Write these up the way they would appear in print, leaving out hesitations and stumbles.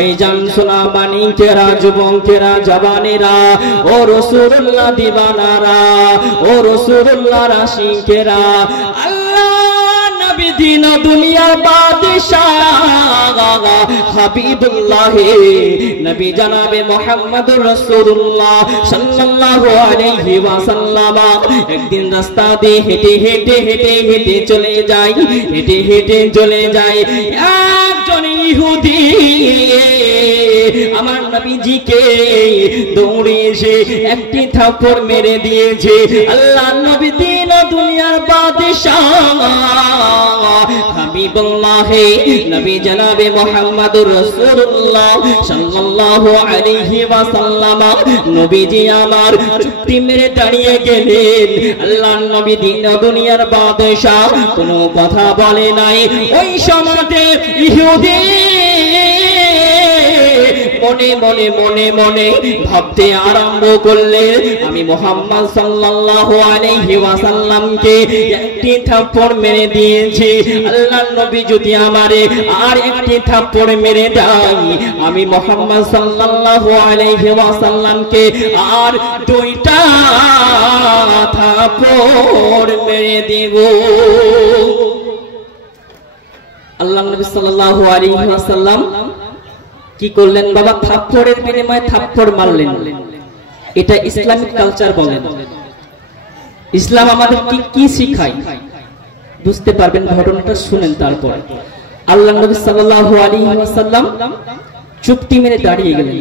ভাইজান সোনা মানিকেরা, যুবকেরা, জওয়ানেরা, ও রাসূলুল্লাহ দিওয়ানারা, ও রাসূলুল্লাহর আশিকেরা, আল্লাহ নবী দিন দুনিয়ার বাদশাহ হাবিবুল্লাহ নবী জনাবে মুহাম্মদুর রাসূলুল্লাহ সাল্লাল্লাহু আলাইহি ওয়াসাল্লাম একদিন রাস্তা দিয়ে হেঁটে হেঁটে হেঁটে হেঁটে চলে যায়, হেঁটে হেঁটে চলে যায়। একজন ইহুদি আমার নবীজিকে দৌড়ে এসে একটি থাপ্পড় মেরে দিয়েছে। আল্লাহর নবী দিন দুনিয়ার বাদশাহ হাবিবুল্লাহ নবী জনাবে মুহাম্মদুর রাসূলুল্লাহ সাল্লাল্লাহু আলাইহি ওয়াসাল্লাম নবীজি আমার চুপটি মেরে দাঁড়িয়ে গেলেন। আল্লাহর নবী দিন দুনিয়ার বাদশাহ কোনো কথা বলে নাই। ওই সময়তে ইহুদি মনে মনে মনে মনে ভাবতে আরম্ভ করলেন, আমি মুহাম্মদ সাল্লাল্লাহু আলাইহি ওয়াসাল্লামকে একটি থাপ্পড় মেরে দিয়েছি, আল্লাহর নবী যদি আমারে আর একটি থাপ্পড় মেরে দেয়, আমি মুহাম্মদ সাল্লাল্লাহু আলাইহি ওয়াসাল্লামকে আর দুইটা থাপ্পড় মেরে দেব। আল্লাহর নবী সাল্লাল্লাহু আলাইহি ওয়াসাল্লাম কি করলেন বাবা? থাপ্পড়ের বিনিময়ে থাপ্পড় মারলেন। এটা ইসলামিক কালচার বলেন। ইসলাম আমাদের কি শিখায় বুঝতে পারবেন, ঘটনাটা শুনেন। তারপর আল্লাহর নবী সাল্লাল্লাহু আলাইহি ওয়াসাল্লাম চুপটি মেরে দাঁড়িয়ে গেলেন।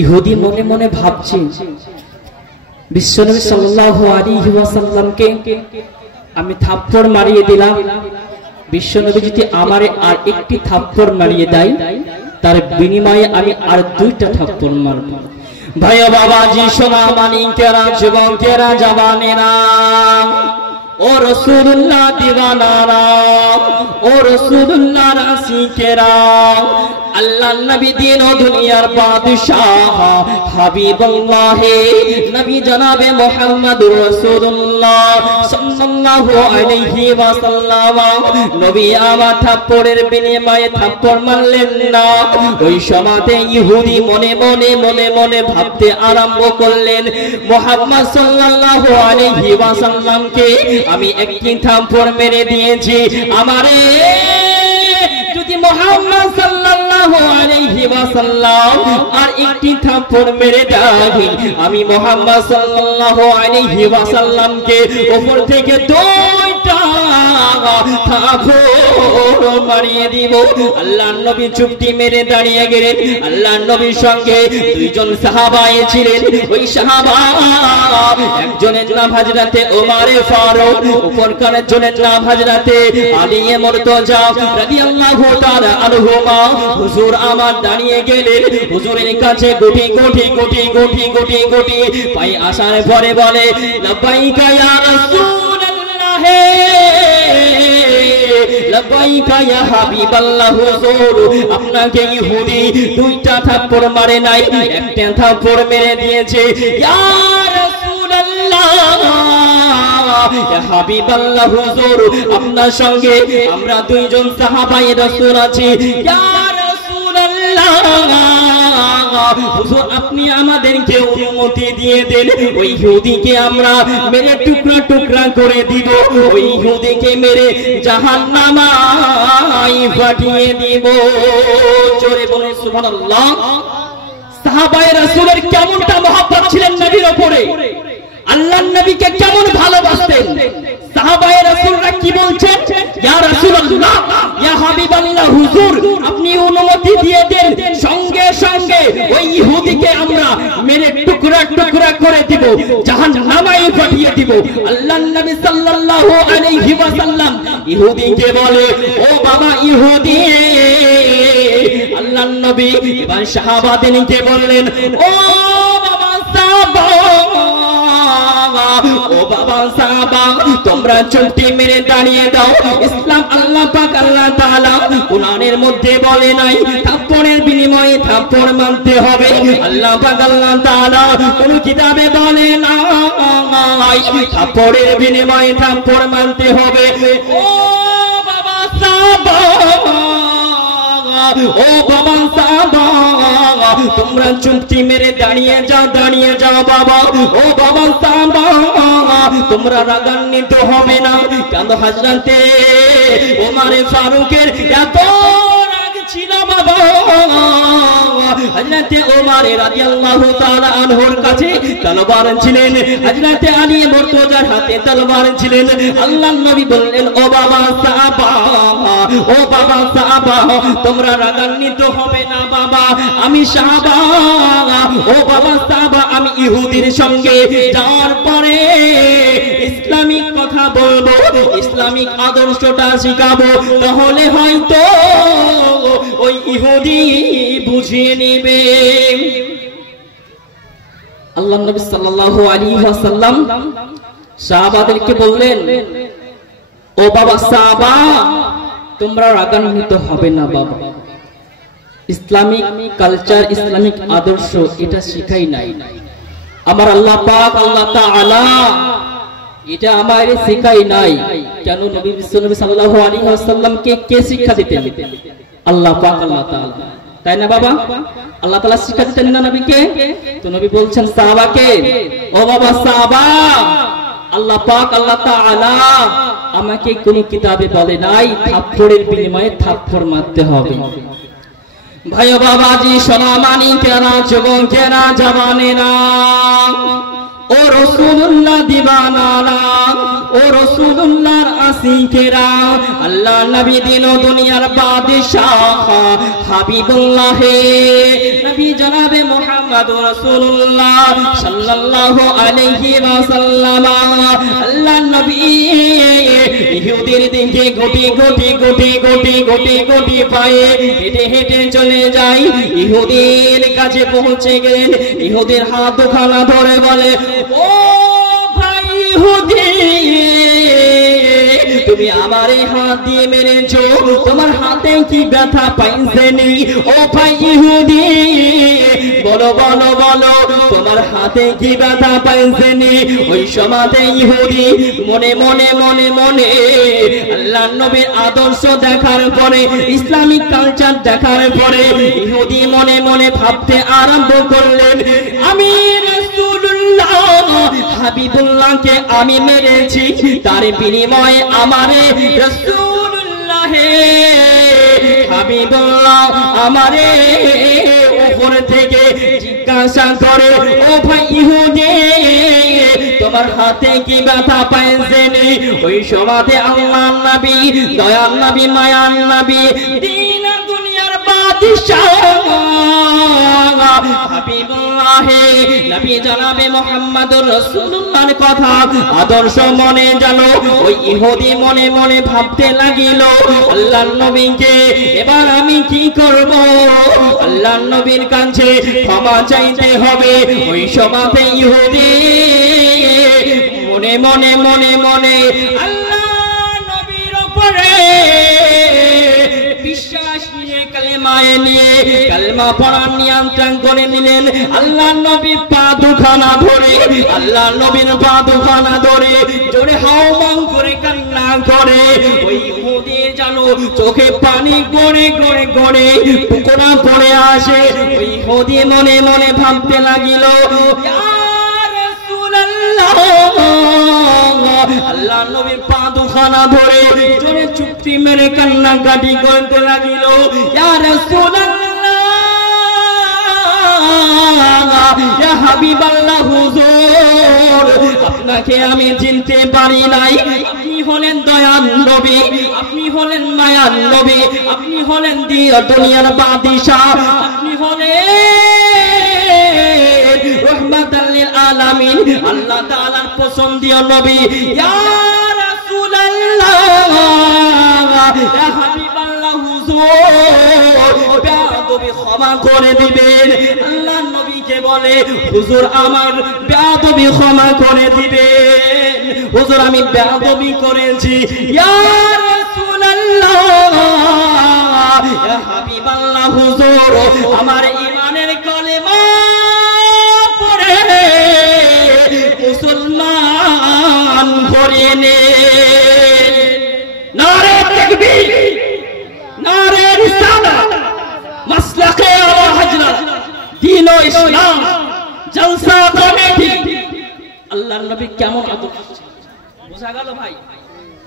ইহুদি মনে মনে ভাবছে, বিশ্বনবী সাল্লাল্লাহু আলাইহি ওয়াসাল্লামকে আমি থাপ্পড় মারিয়ে দিলাম, বিশ্বনবী যদি আমারে আর একটি থাপ্পড় মারিয়ে দেয় তার বিনিময়ে আমি আর দুইটা থাপ্পড় মারব। ভাই বাবাজি, সোনা মানিকেরা, যুবকেরা, জওয়ানেরা, ও রাসূলুল্লাহ দিওয়ানারা, ও রাসূলুল্লাহর আশিকেরা, আল্লাহর নবী দিন ও দুনিয়ার বাদশাহ হাবিবুল্লাহ নবী জনাবে মুহাম্মদুর রাসূলুল্লাহ সাল্লাল্লাহু আলাইহি ওয়াসাল্লাম নবী আমার থাপ্পড়ের বিনিময়ে থাপ্পড় মারলেন না। ওই সময়তে ইহুদি মনে মনে মনে মনে ভাবতে আরম্ভ করলেন, মুহাম্মদ সাল্লাল্লাহু আলাইহি ওয়াসাল্লামকে আমি একটি থাপ্পড় মেরে দিয়েছি, আমারে যদি মুহাম্মদ সাল্লাল্লাহু আলাইহি ওয়াসাল্লাম আর একটি থাপ্পড় মেরে দেয়, আমি মুহাম্মদ সাল্লাল্লাহু আলাইহি ওয়াসাল্লামকে উপর থেকে দুইটা থাপ্পড় মারিয়ে দিব। আল্লাহর নবী চুপটি মেরে দাঁড়িয়ে গেলেন। আল্লাহর নবীর সঙ্গে দুইজন সাহাবা ছিলেন। ওই সাহাবা একজনের নাম হযরতে ওমরে ফারুক, অপরকার জনের নাম হযরতে আলী মুর্তজা রাদিয়াল্লাহু তাআলা আনহুমা। হুজুর আমার দাঁড়িয়ে গেলেন। হুজুরের কাছে গুটি গুটি গুটি গুটি গুটি গুটি পাই আসার পরে বলে, লাব্বাইকা ইয়া রাসূলুল্লাহ, লাব্বাইকা ইয়া হাবিবাল্লাহ। হুজুর আপনাকে ইহুদি দুইটা থাপ্পড় মারে নাই, একটা থাপ্পড় মেরে দিয়েছে। ইয়া রাসূলুল্লাহ, ইয়া হাবিবাল্লাহ, হুজুর আপনার সঙ্গে আমরা দুইজন সাহাবায়ে রাসূল আছি। ইয়া রাসূলুল্লাহ, হুজুর আপনি আমাদেরকে অনুমতি দিয়ে দেন, ওই ইহুদিকে আমরা মেরে টুকরা টুকরা করে দিব, ওই ইহুদিকে মেরে জাহান্নামায় পাঠিয়ে দিব। জোরে বলে সুবহানাল্লাহ। সাহাবায়ে রাসূলের কেমনটা মহব্বত ছিলেন নবীর উপরে, আল্লাহর নবীকে কেমন ভালোবাসতেন। সাহাবায়ে রাসূলরা কি বলছেন, ইয়া রাসূলুল্লাহ, ইয়া হাবিবাল্লাহ, হুজুর আপনি অনুমতি দিয়ে দেন, সঙ্গে সঙ্গে ওই ইহুদিকে আমরা মেরে টুকরা টুকরা করে দিব, জাহান্নামে পাঠিয়ে দিব। আল্লাহর নবী সাল্লাল্লাহু আলাইহি ওয়াসাল্লাম ইহুদিকে বলে, ও বাবা ইহুদি। আল্লাহর নবী এবার সাহাবাদেরকে বললেন, ও বাবা সাহাবা, ও বাবা সাহাবা, তোমরা চুপটি মেরে দাঁড়িয়ে দাও। ইসলাম আল্লাহ পাক আল্লাহ তাআলা কুরআনের মধ্যে বলে নাই থাপ্পড়ের বিনিময়ে থাপ্পড় মানতে হবে। আল্লাহ পাক আল্লাহ তাআলা কোন কিতাবে বলে না থাপ্পড়ের বিনিময়ে থাপ্পড় মানতে হবে। ও বাবা সাহাবা, ও বাবা সাহাবা, তোমরা চুক্তি মেরে দাঁড়িয়ে যাও বাবা। ও বাবা সাহাবা, তোমরা রাগান্বিত হবে না। কেন হযরতে ওমর ফারুকের এত রাগ ছিল বাবা? হযরতে ওমর রাদিয়াল্লাহু তাআলা আনহুর কাছে তলোয়ার ছিলেন, হযরতে আলী মুর্তজার হাতে তলোয়ার ছিলেন। আল্লাহর নবী বললেন, ও বাবা সাহাবা, তোমরা রাগান্বিত হবে না বাবা। আমি সাহাবা, ও বাবা সাহাবা, আমি ইহুদির সঙ্গে যাওয়ার পরে ইসলামিক কথা বলবো, ইসলামিক আদর্শটা শিখাবো, তাহলে হয়তো ওই ইহুদি বুঝিয়ে নেবে। আল্লাহর নবী সাল্লাল্লাহু আলাইহি ওয়াসাল্লাম সাহাবাদেরকে বললেন, ও বাবা সাহাবা, তোমরা রাগান্বিত হবে না বাবা। ইসলামিক কালচার, ইসলামিক আদর্শ এটা শিখাই নাই আমার আল্লাহ পাক, আল্লাহ তাআলা এটা আমারে শিখাই নাই। কেন? নবী বিশ্বনবী সাল্লাল্লাহু আলাইহি ওয়াসাল্লামকে কে শিক্ষা দিতেন? আল্লাহ পাক, আল্লাহ তাআলা, তাই না বাবা? আল্লাহ তাআলা শিক্ষা দিতেন না নবীকে? তো নবী বলছেন সাহাবাকে, ও বাবা সাহাবা, আল্লাহ পাক, আল্লাহ তাআলা আমাকে কোন কিতাবে বলে নাই থাপ্পড়ের বিনিময়ে থাপ্পড় মারতে হবে। ভাই বাবাজি, সোনামানি কেরা, যুবকেরা, জওয়ানেরা, ও রাসূলুল্লাহ দিওয়ানারা, ও রাসূলুল্লাহর আশিকেরা, আল্লাহ নবী দিন ও দুনিয়ার বাদশাহ হাবিবুল্লাহ নবী জনাবে মুহাম্মদুর রাসূলুল্লাহ সাল্লাল্লাহু আলাইহি ওয়াসাল্লাম, আল্লাহ নবী ইহুদির দিকে গুটি পায়ে হেঁটে হেঁটে চলে যায়। ইহুদির কাছে পৌঁছে গেলেন, ইহুদির হাত দুখানা ধরে বলে, ও ভাই ইহুদি, তুমি আমারে হাত দিয়ে মেরেছো, তোমার হাতে কি ব্যথা পাইছেনি? ও ভাই ইহুদি, বলো বলো বলো, তোমার হাতে কি ব্যথা পাইছেনি? ওই সমাজে ইহুদি মনে মনে আল্লাহর নবীর আদর্শ দেখার পরে, ইসলামিক কালচার দেখার পরে ইহুদি মনে মনে ভাবতে আরম্ভ করলেন, আমি রাসূলুল্লাহ হাবিবুল্লাহকে আমি মেরেছি, তার বিনিময়ে আমারে রাসূলুল্লাহ হাবিবুল্লাহ আমারে উপর থেকে জিজ্ঞাসা করে, ও ভাই ইহুদি, তোমার হাতে কি ব্যথা পাইছেনি? ওই সমাজে আল্লাহর নবী, দয়ার নবী, মায়ার নবী, দিন দুনিয়ার বাদশাহ হাবিবুল্লাহ নবী জনাবে মুহাম্মদুর রাসূলুল্লাহর কথা আদর্শ মনে জানো ওই ইহুদি মনে মনে ভাবতে লাগিল, আল্লাহর নবীকে এবার আমি কি করব? আল্লাহর নবীর কাছে ক্ষমা চাইতে হবে। ওই সমাজে ইহুদি মনে মনে আল্লাহ নবীর উপরে বিশ্বাস নিয়ে কালেমায়ে নিয়ে কালেমা পড়ার নিয়ন্ত্রণ করে নিলেন। আল্লাহর নবীর পা দুখানা ধরে, আল্লাহর নবীর পা দুখানা ধরে জোরে হাওমাও করে কান্না করে। ওই ইহুদির জানো চোখে পানি গড়ে টুকরা পড়ে আসে। ওই ইহুদি মনে মনে ভাবতে লাগিল, আল্লাহর নবীর পা দুখানা ধরে জোরে চুপটি মেরে কান্নাকাটি করতে লাগিল, ইয়া রাসূলুল্লাহ, ইয়া হাবিবাল্লাহ, হুজুর আপনাকে আমি চিনতে পারি নাই। আপনি হলেন দয়ার নবী, আপনি হলেন মায়ার নবী, আপনি হলেন দুনিয়ার বাদশাহ, আপনি হলেন রাহমাতাল লিল আলামিন, আল্লাহ তাআলার পছন্দীয় নবী। ইয়া রাসূলুল্লাহ, ইয়া হাবিবাল্লাহ, হুজুর বেয়াদবি ক্ষমা করে দিবেন। আল্লাহর নবীকে বলে, হুজুর আমার বেয়াদবি ক্ষমা করে দিবেন, হুজুর আমি বেয়াদবি করেছি। ইয়া রাসূলুল্লাহ, ইয়া হাবিবাল্লাহ, হুজুর আমার ঈমানের কলেমা পড়ে মুসলমান করে নে। নারে তাকবীর, নারে রিসালাত, মাসলাকে আলা হযরত, দ্বীন ইসলাম জলসা কমিটি আল্লাহর নবী কেমন আদর্শ বোঝা গেল ভাই?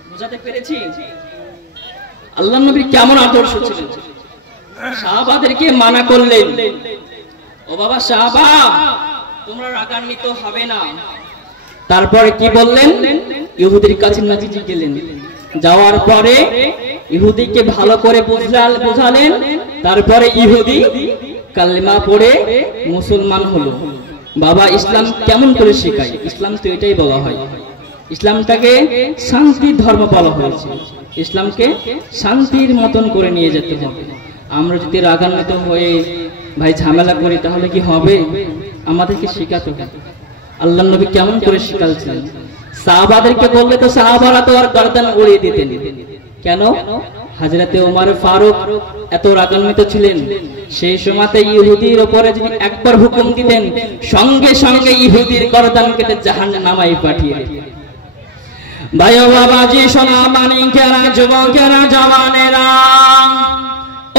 বোঝাতে পেরেছি আল্লাহর নবী কেমন আদর্শ ছিলেন? সাহাবাদেরকে মানা করলেন, ও বাবা সাহাবা তোমরা রাগান্বিত হবে না। তারপরে কি বললেন? ইহুদির কাছে নবীজি গেলেন, যাওয়ার পরে ইহুদিকে ভালো করে বুঝালেন। তারপরে ইহুদি কালেমা পড়ে মুসলমান হলো। বাবা ইসলাম কেমন করে শেখায়? ইসলাম তো এটাই বলা হয়, ইসলামটাকে শান্তির ধর্ম বলা হয়েছে। ইসলামকে শান্তির মতন করে নিয়ে যেতে হবে। আমরা যদি রাগান্বিত হয়ে ভাই ঝামেলা করি তাহলে কি হবে? আমাদেরকে শেখাতে হবে। আল্লাহর নবী কেমন করে শেখাচ্ছেন? সাহাবাদেরকে বললে তো সাহাবারা তো আর গর্দান উড়িয়ে দিতেন। কেন? হযরতে ওমর ফারুক এত রাগান্বিত ছিলেন, সেই সময়তে ইহুদির উপরে যদি একবার হুকুম দিতেন সঙ্গে সঙ্গে ইহুদির গর্দান কেটে জাহান্নামে পাঠিয়ে দিতেন। ভাই ও বাবাজি, সোনা মানিকেরা, যুবকেরা, জওয়ানেরা,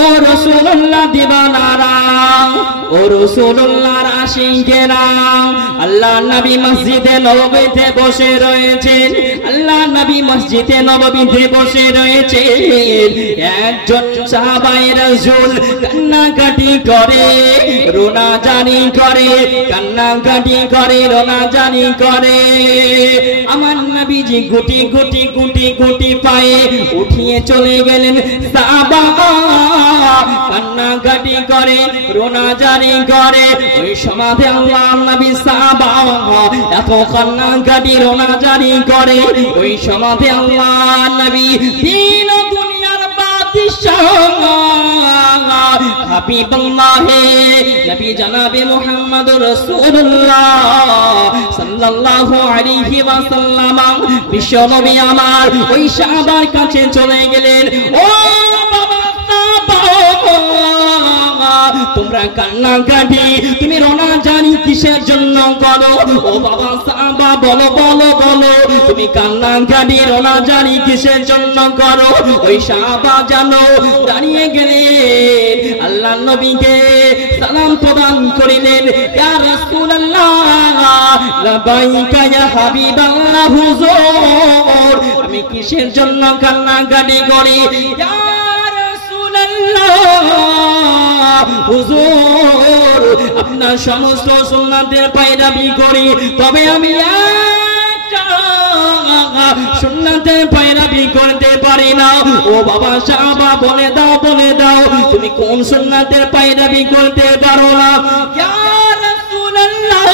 ও রাসূলুল্লাহ দিবানারা, ও রাসূলুল্লাহর আশিকেরা, আল্লাহ নবী মসজিদে নববীতে বসে রয়েছেন। আল্লাহ নবী মসজিদে নববীতে বসে রয়েছেন। একজন সাহাবায়ে রাসূল কান্নাকাটি করে, রোনাজানি করে, কান্নাকাটি করে, রোনাজানি করে। আমার নবীজি গুটি গুটি গুটি গুটি পায়ে উঠিয়ে চলে গেলেন। সাহাবা কান্নাকাটি করে, রোনাজানি করে। ওই সমাধে আল্লাহ নবী সাহাবা এত কান্নাকাটি রোনাজানি করে। ওই সমাধে আল্লাহ নবী দিন দুনিয়ার বাদশাহ হাবিবুল্লাহ নবী জনাবে মুহাম্মদুর রাসূলুল্লাহ সাল্লাল্লাহু আলাইহি ওয়াসাল্লাম বিশ্ব নবী আমার ওই সাহাবার কাছে চলে গেলেন। ও তোমরা কান্নাকাটি, তুমি রোনাজানি কিসের জন্য করো? ও বাবা সাহাবা বলো বলো বলো, তুমি কান্নাকাটি রোনাজানি কিসের জন্য করো? ওই সাহাবা জানো দাঁড়িয়ে গেলেন, আল্লাহ নবীকে সালাম প্রদান করিলেন। ইয়া রাসূলুল্লাহ লাবাইকা ইয়া হাবিবাল্লাহ হুজুর, আমি কিসের জন্য কান্নাকাটি করি? ইয়া হুজুর আপনার সমস্ত সুন্নাতের পায়রাবি করি, তবে আমি সুন্নাতের পায়রাবি করতে পারি না। ও বাবা সাহাবা বলে দাও বলে দাও, তুমি কোন সুন্নাতের পায়রাবি করতে পারো না? ইয়া রাসূলুল্লাহ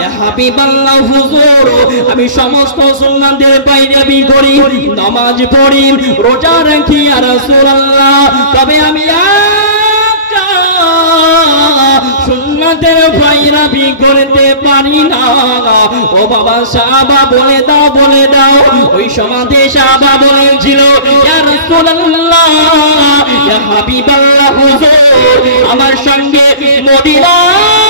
ইয়া হাবিবাল্লাহ হুজুর, আমি সমস্ত সুন্নাতের পায়রাবি করি, নামাজ পড়ি, রোজা রাখি ইয়া রাসূলুল্লাহ, তবে আমি সুন্নাতের পায়রাবি করতে পারি না। ও বাবা সাহাবা বলে দাও বলে দাও। ওই সমাধে সাহাবা বলেছিল, ইয়া রাসূলুল্লাহ ইয়া হাবিবাল্লাহ হুজুর, আমার সঙ্গে মদিনার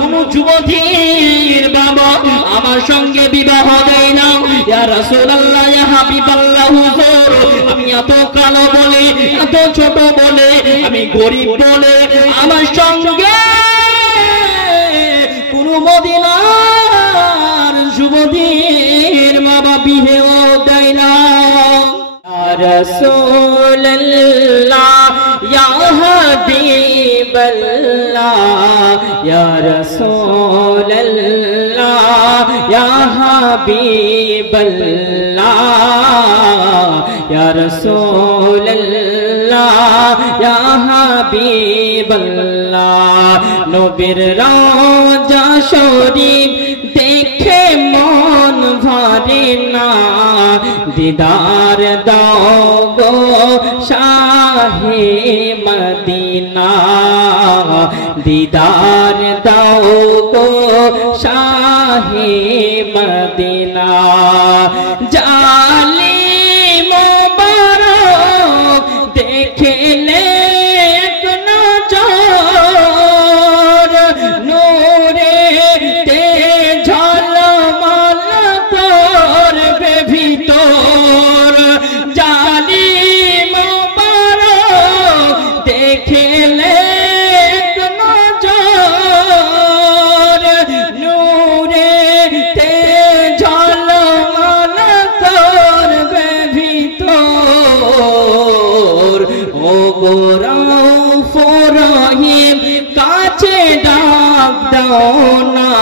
কোন যুবতীর বাবা আমার সঙ্গে বিবাহ দেয় না। ইয়া রাসূলুল্লাহ ইয়া হাবিবাল্লাহ হুজুর, আমি এত কালো বলে, এত ছোট বলে, আমি গরিব বলে আমার সঙ্গে কোন মদিনার যুবতীর বাবা বিবাহ দেয় না। রাসূলুল্লাহ ইয়া হাবিবাল্লাহ, ইয়া রাসূলুল্লাহ ইয়া হাবিবাল্লাহ, ইয়া রাসূলুল্লাহ ইয়া হাবিবাল্লাহ। নবীর রওজা শরীফ দেখে মন ভরে না, দিদার দাও গো শাহে মদিনা, দিদার দাও গো শাহে মদিনা। জালি মোবারক দেখলে এক নজর, নূরে তে ঝলমল করবে ভিতর। জালি মোবারক দেখলে নজর নূরে তে ঝলমল করবে ভিতর ও গো রউফুর রহিম কাছে ডাক দাও না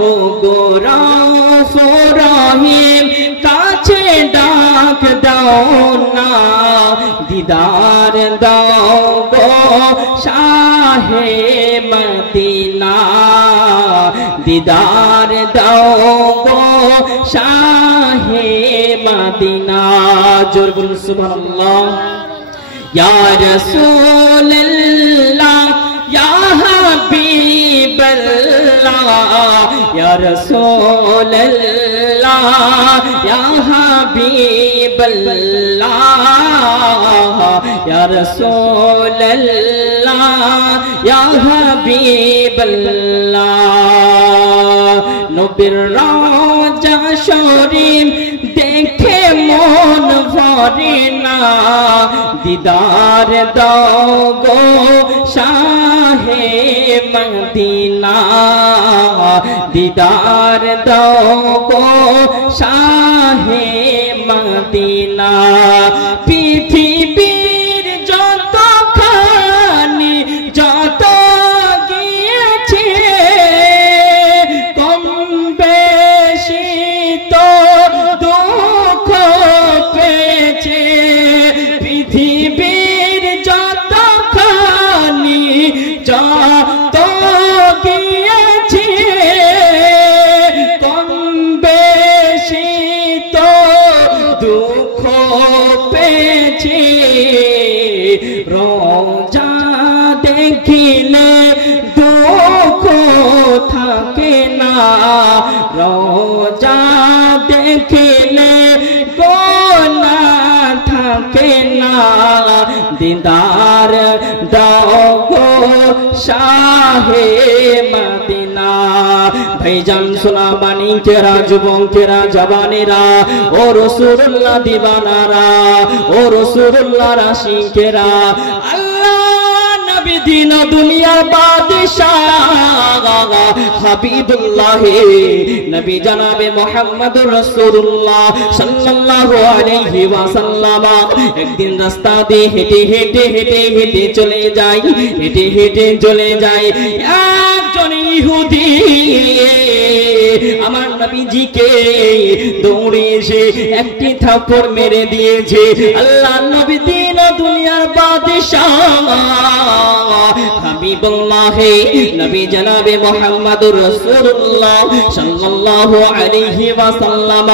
ও গো রউফুর রহিম কাছে ডাক দাও না দিদার দাও গো শাহে মদিনা দিদার দাও গো শাহে মদিনা জোর বলুন সুবহানাল্লাহ ইয়া রাসূলুল্লাহ ইয়া হাবিবাল্লাহ ইয়া রাসূলুল্লাহ ইয়া হাবিবাল্লাহ ইয়া রাসূলুল্লাহ ইয়া হাবিবাল্লাহ নবীর রওজা শরীফ দেখে মন ভরে না দিদার দাও গো শাহে মদিনা দিদার দাও গো শাহে মদিনা পৃথিবীর যতখানি যত গিয়েছে কম বেশি তো দুঃখ পেয়েছে পৃথিবীর যতখানি যত গিয়েছে কম বেশি তো দুঃখ পেয়েছে রোজা দেখিলে দুঃখ থাকে না রোজা দেখিলে গোনা থাকে না দিদার দাও গো শাহে মদিনা ভাইজান সোনা বাণীকেরা যুবকেরা জওয়ানেরা ও রাসূলুল্লাহ দিবানারা ও রাসূলুল্লাহ আশিকেরা আল্লাহ নবী দিন দুনিয়ার বাদশাহ হাবিবুল্লাহ নবী জনাবে মুহাম্মদুর রাসূলুল্লাহ সাল্লাল্লাহু আলাইহি ওয়াসাল্লাম একদিন রাস্তা দিয়ে হেঁটে হেঁটে হেঁটে হেঁটে চলে যায় হেঁটে হেঁটে চলে যায় একজন ইহুদি আমার নবীজিকে দৌড়ে এসে একটি থাপ্পড় মেরে দিয়েছে আল্লাহর নবী দিন দুনিয়ার বাদশাহ হাবিবুল্লাহ নবী জনাবে মুহাম্মদুর রাসূলুল্লাহ সাল্লাল্লাহু আলাইহি ওয়াসাল্লাম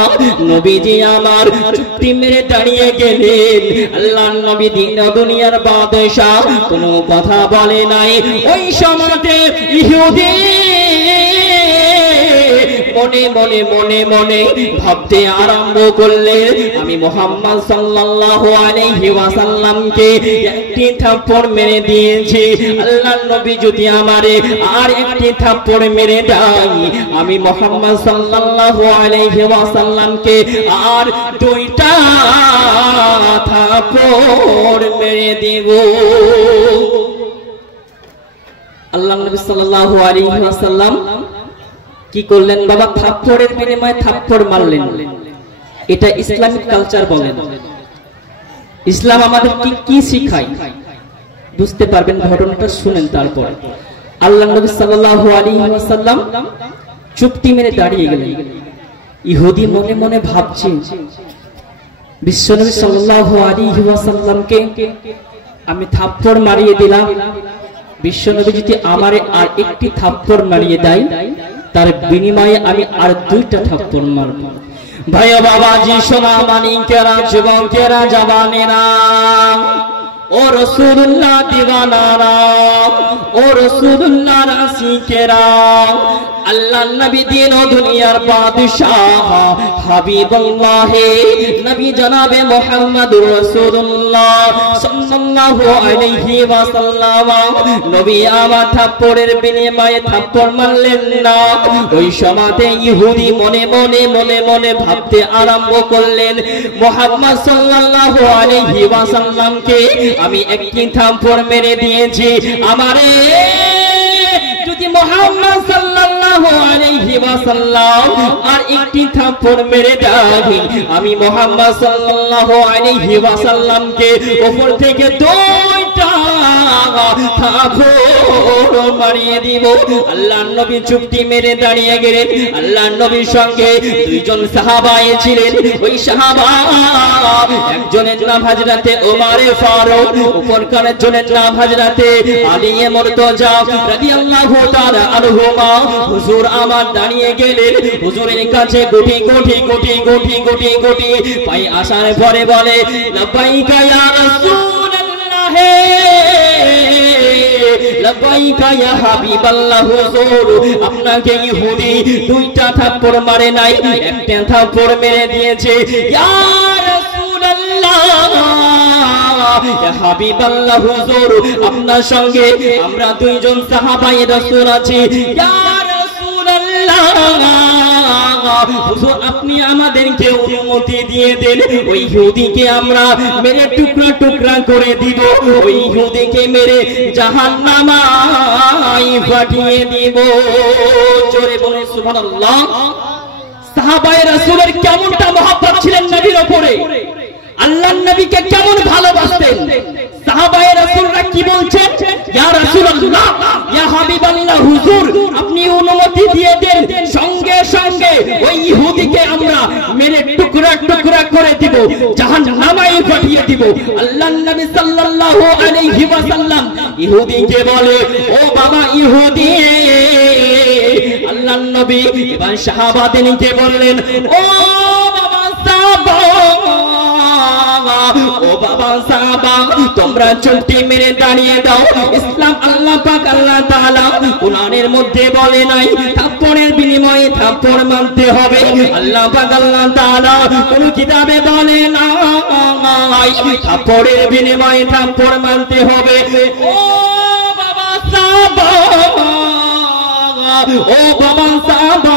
নবীজি আমার চুপটি মেরে দাঁড়িয়ে গেলেন আল্লাহর নবী দিন দুনিয়ার বাদশাহ কোনো কথা বলে নাই ওই সময়তে ইহুদি মনে মনে মনে মনে ভাবতে আরম্ভ করলেন আমি মুহাম্মদ সাল্লাল্লাহু আলাইহি ওয়াসাল্লামকে একটি থাপ্পড় মেরে দিয়েছি আল্লাহর নবী যদি আমারে আর একটি থাপ্পড় মেরে দেয় আমি মুহাম্মদ সাল্লাল্লাহু আলাইহি ওয়াসাল্লামকে আর দুইটা থাপ্পড় মেরে দেব আল্লাহর নবী সাল্লাল্লাহু আলাইহি ওয়াসাল্লাম কি করলেন বাবা থাপ্পড়ের বিনিময়ে থাপ্পড় মারলেন এটা ইসলামিক কালচার বলেন ইসলাম আমাদের কি শিখায় বুঝতে পারবেন ঘটনাটা শুনেন তারপর আল্লাহর নবী সাল্লাল্লাহু আলাইহি ওয়াসাল্লাম চুপটি মেরে দাঁড়িয়ে গেলেন ইহুদি মনে মনে ভাবছে বিশ্বনবী সাল্লাল্লাহু আলাইহি ওয়াসাল্লামকে আমি থাপ্পড় মারিয়ে দিলাম বিশ্বনবী যদি আমারে আর একটি থাপ্পড় মারিয়ে দেয় তার বিনিময়ে আমি আর দুইটা থাপ্পড় মারব ভাই বাবাজি সোনা মানিকেরা যুবকেরা জওয়ানেরা ও রাসূলুল্লাহ দিওয়ানারা ও রাসূলুল্লাহ আশিকেরা আল্লাহ নবী দিন ও দুনিয়ার বাদশাহ হাবিবুল্লাহ নবী জনাবে মুহাম্মদুর রাসূলুল্লাহ সাল্লাল্লাহু আলাইহি ওয়াসাল্লাম নবী আমার থাপ্পড়ের বিনিময়ে থাপ্পড় মারলেন না। ওই সময়তে ইহুদি মনে মনে মনে মনে ভাবতে আরম্ভ করলেন, মুহাম্মদ সাল্লাল্লাহু আলাইহি ওয়াসাল্লামকে আমি একটি থাপ্পড় মেরে দিয়েছি, আমারে যদি মুহাম্মদ সাল্লাল্লাহু আলাইহি ওয়াসাল্লাম আর একটি থাপ্পড় মেরে দেয়, আমি মুহাম্মদ সাল্লাল্লাহু আলাইহি ওয়াসাল্লামকে উপর থেকে দুইটা থাপ্পড় মারিয়ে দিব। আল্লাহর নবী চুপটি মেরে দাঁড়িয়ে গেলেন। আল্লাহর নবীর সঙ্গে দুইজন সাহাবা ছিলেন। ওই সাহাবা একজনের নাম হযরতে ওমরে ফারুক, অপরকার জনের নাম হযরতে আলী মুর্তজা রাদিয়াল্লাহু তাআলা আনহুমা। হুজুর আমার দাঁড়িয়ে গেলেন, হুজুরের কাছে গুটি গুটি গুটি গুটি গুটি গুটি পাই আসার পরে বলে, লাব্বাইকা ইয়া রাসূলুল্লাহ, লাব্বাইকা ইয়া হাবিবাল্লাহ। হুজুর আপনাকে ইহুদি দুইটা থাপ্পড় মারে নাই, একটা থাপ্পড় মেরে দিয়েছে। ইয়া রাসূলুল্লাহ, ইয়া হাবিবাল্লাহ, হুজুর আপনার সঙ্গে আমরা দুইজন সাহাবায়ে রাসূল আছি। ইয়া রাসূলুল্লাহ, হুজুর আপনি আমাদেরকে অনুমতি দিয়ে দেন, ওই ইহুদিকে আমরা মেরে টুকরা টুকরা করে দিব, ওই ইহুদিকে মেরে জাহান্নামায় পাঠিয়ে দিব। জোরে বলে সুবহানাল্লাহ। সাহাবায়ে রাসূলের কেমনটা মহব্বত ছিলেন নবীর উপরে, আল্লাহর নবীকে কেমন ভালোবাসতেন। সাহাবায়ে রাসূলরা কি বলছেন, ইয়া রাসূলুল্লাহ, ইয়া হাবিবাল্লাহ, হুজুর আপনি অনুমতি দিয়ে দেন, সঙ্গে সঙ্গে ওই ইহুদিকে আমরা মেরে টুকরা টুকরা করে দিব, জাহান্নামায় পাঠিয়ে দিব। আল্লাহর নবী সাল্লাল্লাহু আলাইহি ওয়াসাল্লাম ইহুদিকে বলে, ও বাবা ইহুদি। আল্লাহর নবী এবার সাহাবাদেরকে বললেন, ও বাবা সাহাবা, ও বাবা সাহাবা, তোমরা চুপটি মেরে দাঁড়িয়ে দাও। ইসলাম আল্লাহ পাক আল্লাহ তাআলা কোরআনের মধ্যে বলে নাই থাপ্পড়ের বিনিময়ে থাপ্পড় মানতে হবে। আল্লাহ পাক আল্লাহ তাআলা কোন কিতাবে বলে না থাপ্পড়ের বিনিময়ে থাপ্পড় মানতে হবে। ও বাবা সাহাবা, ও বাবা সাহাবা,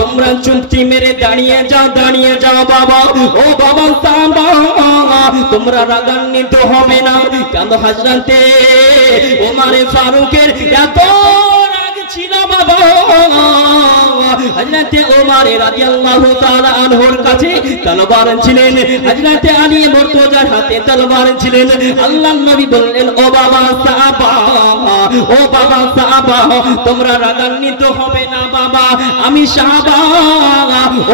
তোমরা চুপটি মেরে দাঁড়িয়ে যাও, দাঁড়িয়ে যাও বাবা। ও বাবা সাহাবা, তোমরা রাগান্বিত হবে না। কেন হযরতে ওমরে ফারুকের এত রাগ ছিল বাবা। হযরতে ওমর রাদিয়াল্লাহু তাআলা আনহুর কাছে তলোয়ার ছিলেন, হযরতে আলী মুর্তজার হাতে তলোয়ার ছিলেন। আল্লাহর নবী বললেন, ও বাবা সাহাবা, ও বাবা সাহাবা, তোমরা রাগান্বিত হবে না বাবা। আমি সাহাবা,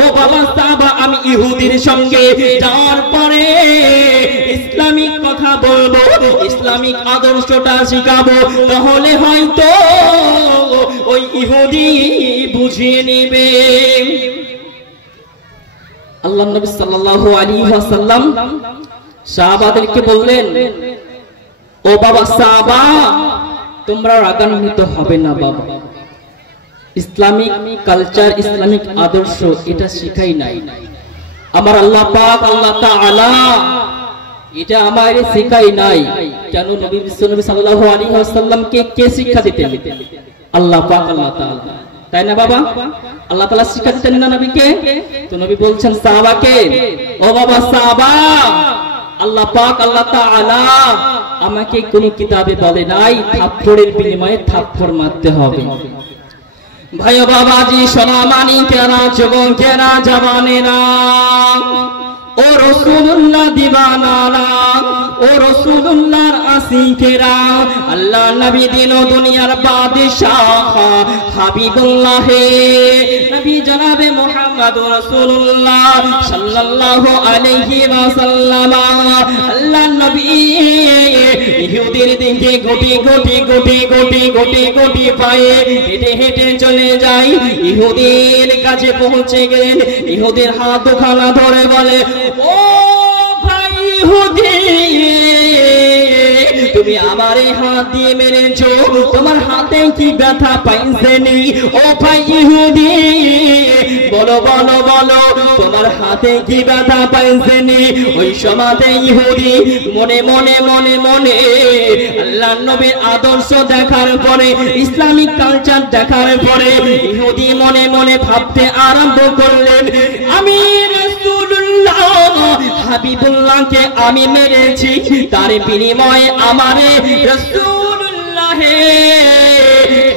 ও বাবা সাহাবা, আমি ইহুদির সঙ্গে যাওয়ার পরে ইসলামিক কথা বলবো, ইসলামিক আদর্শটা শিখাবো, তাহলে হয়তো ওই ইহুদি বুঝিয়ে নেবে। আল্লাহর নবী সাল্লাল্লাহু আলাইহি ওয়াসাল্লাম সাহাবাদেরকে বললেন, ও বাবা সাহাবা, তোমরা রাগান্বিত হবে না বাবা। ইসলামিক কালচার, ইসলামিক আদর্শ এটা শিখাই নাই আমার আল্লাহ পাক আল্লাহ তাআলা, এটা আমারে শিখাই নাই। কেন নবী বিশ্বনবী সাল্লাল্লাহু আলাইহি ওয়াসাল্লামকে কে শিক্ষা দিতেন? আল্লাহ পাক আল্লাহ তাআলা, তাই না বাবা? আল্লাহ তাআলা শিক্ষা দিতেন না নবীকে? তো নবী বলছেন সাহাবাকে, ও বাবা সাহাবা, আল্লাহ পাক আল্লাহ তাআলা আমাকে কোন কিতাবে বলে নাই থাপ্পড়ের বিনিময়ে থাপ্পড় মারতে হবে। ভাই বাবাজি, সোনা মানিকেরা, যুবকেরা, জওয়ানেরা, ও রাসূলুল্লাহ দিবানারা, ও রাসূলুল্লাহর আশিকেরা, আল্লাহ নবী দিন ও দুনিয়ার বাদশাহ হাবিবুল্লাহ নবী জনাবে মুহাম্মদ রাসূলুল্লাহ সাল্লাল্লাহু আলাইহি ওয়াসাল্লাম। আল্লাহ নবী ইহুদির দিকে গুটি গুটি গুটি গুটি গুটি গুটি পায়ে হেঁটে হেঁটে চলে যায়। ইহুদির কাছে পৌঁছে গেলেন, ইহুদির হাত খানা ধরে বলে, ও ভাই ইহুদি, তুমি আমারে হাত দিয়ে মেরেছো, তোমার হাতে কি ব্যথা পাইছেনি? ও ভাই ইহুদি বলো বলো বলো, তোমার হাতে কি ব্যথা পাইছেনি? ওই সমাজে ইহুদি মনে মনে মনে মনে আল্লাহর নবীর আদর্শ দেখার পরে, ইসলামিক কালচার দেখার পরে ইহুদি মনে মনে ভাবতে আরম্ভ করলেন, আমি রাসূলুল্লাহ হাবিবুল্লাহকে আমি মেরেছি, তার বিনিময়ে আমারে রাসূলুল্লাহ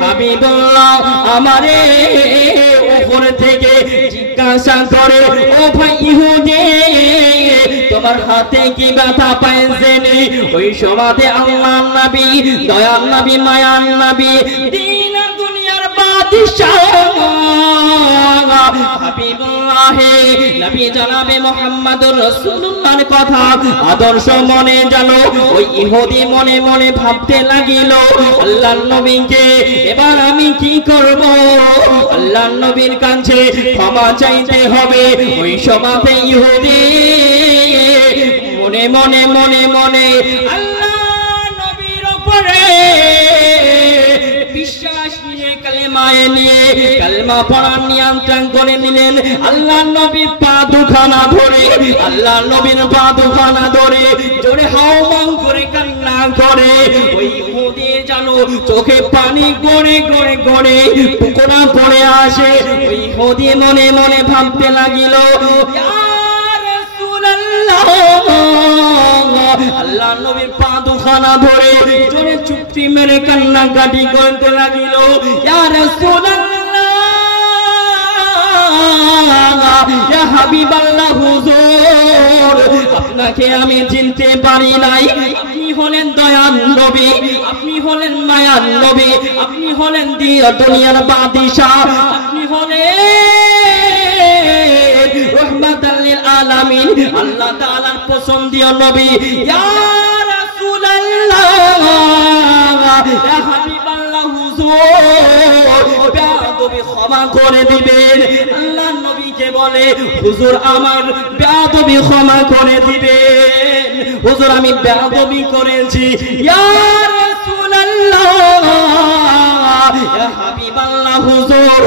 হাবিবুল্লাহ আমারে উপর থেকে জিজ্ঞাসা করে, ও ভাই ইহুদি তোমার হাতে কি ব্যথা পাইছেনি? ওই সমাজে আল্লাহর নবী, দয়ার নবী, মায়ার নবী, দিন দুনিয়ার বাদশাহ হাবিবুল্লাহ নবী জনাবে মুহাম্মদুর রাসূলুল্লাহর কথা আদর্শ মনে জানো ওই ইহুদি মনে মনে ভাবতে লাগিল, আল্লাহর নবীকে এবার আমি কি করব? আল্লাহর নবীর কাছে ক্ষমা চাইতে হবে। ওই সমাজে ইহুদি মনে মনে মনে মনে আল্লাহর নবীর উপরে বিশ্বাস নিয়ে কালেমায়ে নিয়ে কালেমা পড়ার নিয়ন্ত্রণ করে নিলেন। আল্লাহর নবীর পা দুখানা ধরে, আল্লাহর নবীর পা দুখানা ধরে জোরে হাওমাও করে কান্না করে। ওই ইহুদির জানো চোখে পানি গড়ে গড়ে গড়ে পুকুরা পড়ে আসে। ওই ইহুদি মনে মনে ভাবতে লাগিল, আল্লাহর নবীর পা দুখানা ধরে জোরে চুপটি মেরে কান্নাকাটি করতে লাগিল, ইয়া রাসূলুল্লাহ ইয়া হাবিবাল্লাহ হুজুর আপনাকে আমি চিনতে পারি নাই, আপনি হলেন দয়ার নবী, আপনি হলেন মায়ার নবী, আপনি হলেন দুনিয়ার বাদশাহ, আপনি হলেন রাহমাতাল লিল আলামিন, আল্লাহ তাআলার পছন্দীয় নবী। ইয়া রাসূলুল্লাহ ইয়া হাবিবাল্লাহ হুজুর বেয়াদবি ক্ষমা করে দিবেন। আল্লাহর নবীকে বলে, হুজুর আমার বেয়াদবি ক্ষমা করে দিবেন, হুজুর আমি বেয়াদবি করেছি। ইয়া রাসূলুল্লাহ ইয়া হাবিবাল্লাহ হুজুর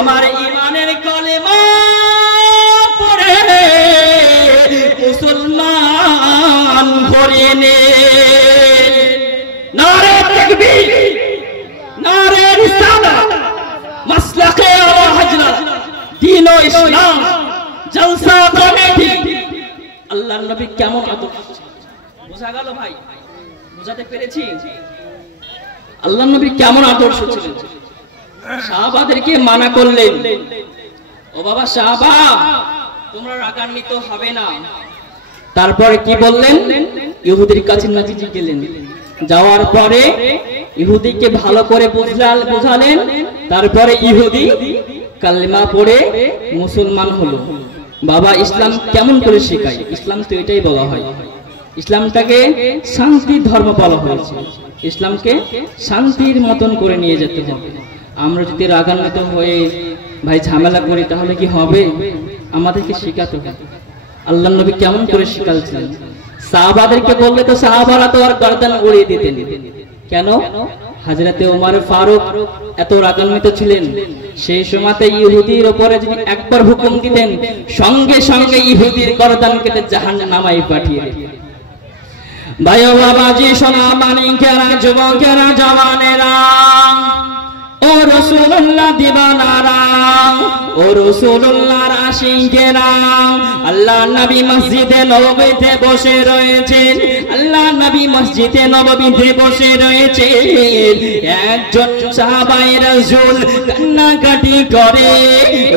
আমার ঈমানের কলেমা পড়ে মুসলমান করে নে। নারে তাকবীর, নারে রিসালাত, মাসলাকে আলা হযরত, দ্বীন ও ইসলাম, জলসা কমিটি। আল্লাহর নবী কেমন আদর্শ, বোঝা গেল ভাই? বোঝাতে পেরেছি আল্লাহর নবী কেমন আদর্শ ছিলেন? সাহাবাদেরকে মানা করলেন, ও বাবা সাহাবা তোমরা রাগান্বিত হবে না। তারপরে কি বললেন? ইহুদির কাছে নবীজি গেলেন, যাওয়ার পরে ইহুদিকে ভালো করে বুঝালেন। তারপরে ইহুদি কালেমা পড়ে মুসলমান হলো। বাবা ইসলাম কেমন করে শেখায়? ইসলাম তো এটাই বলা হয়, ইসলামটাকে শান্তির ধর্ম বলা হয়েছে, ইসলামকে শান্তির মতন করে নিয়ে যেতে হবে। আমরা যদি রাগান্বিত হয়ে ভাই ঝামেলা করি তাহলে কি হবে? আমাদেরকে শেখাতে হবে। আল্লাহর নবী কেমন করে শেখাচ্ছেন? সাহাবাদেরকে বললে তো সাহাবারা তো আর গর্দান উড়িয়ে দিতেন। কেন? হযরতে ওমর ফারুক এত রাগান্বিত ছিলেন, সেই সময়তে ইহুদির উপরে যদি একবার হুকুম দিতেন সঙ্গে সঙ্গে ইহুদির গর্দান কেটে জাহান্নামে পাঠিয়ে দিতেন। ভাই ও বাবাজি, সোনা মানিকেরা, যুবকেরা, জওয়ানেরা, ও রাসূলুল্লাহ দিবানারা, ও রাসূলুল্লাহর আশিকেরা, আল্লাহর নবী মসজিদে নববীতে বসে রয়েছেন, আল্লাহর নবী মসজিদে নববীতে বসে রয়েছেন। একজন সাহাবায়ে রাসূল কান্নাকাটি করে,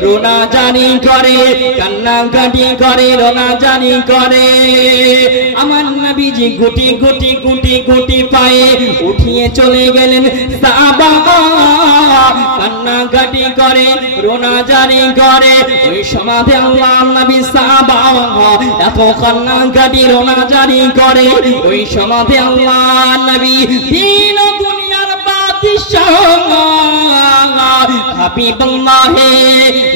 রোনাজানি করে, কান্নাকাটি করে, রোনাজানি করে। আমার নবীজি গুটি গুটি গুটি গুটি পায়ে উঠিয়ে চলে গেলেন। সাহাবা কান্নাকাটি করে, রোনাজানি করে। ওই সমাজে আল্লাহর নবী সাহাবা এত কান্নাকাটি রোনাজানি করে। ওই সমাজে আল্লাহর নবী দিন দুনিয়ার বাদশাহ হাবিবাল্লাহ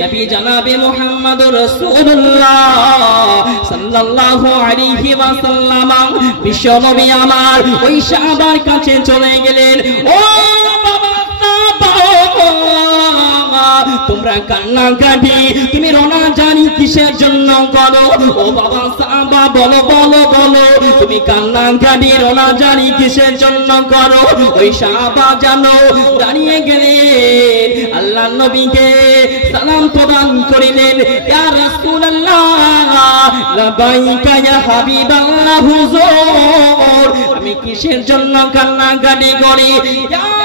নবী জনাবে মুহাম্মদুর রাসূলুল্লাহ সাল্লাল্লাহু আলাইহি ওয়াসাল্লাম বিশ্ব নবী আমার ওই সাহাবার কাছে চলে গেলেন। ও তোমরা কান্নাকাটি তুমি রোনা জানি কিসের জন্য করো? ও বাবা সাহাবা বলো বলো বলো তুমি কান্নাকাটি রোনা জানি কিসের জন্য করো? ওই সাহাবা জানো দাঁড়িয়ে গেলেন আল্লাহ নবীকে সালাম প্রদান করিলেন। ইয়া রাসূলুল্লাহ লাবাইকা ইয়া হাবিবাল্লাহ হুজুর আমি কিসের জন্য কান্নাকাটি করি? ইয়া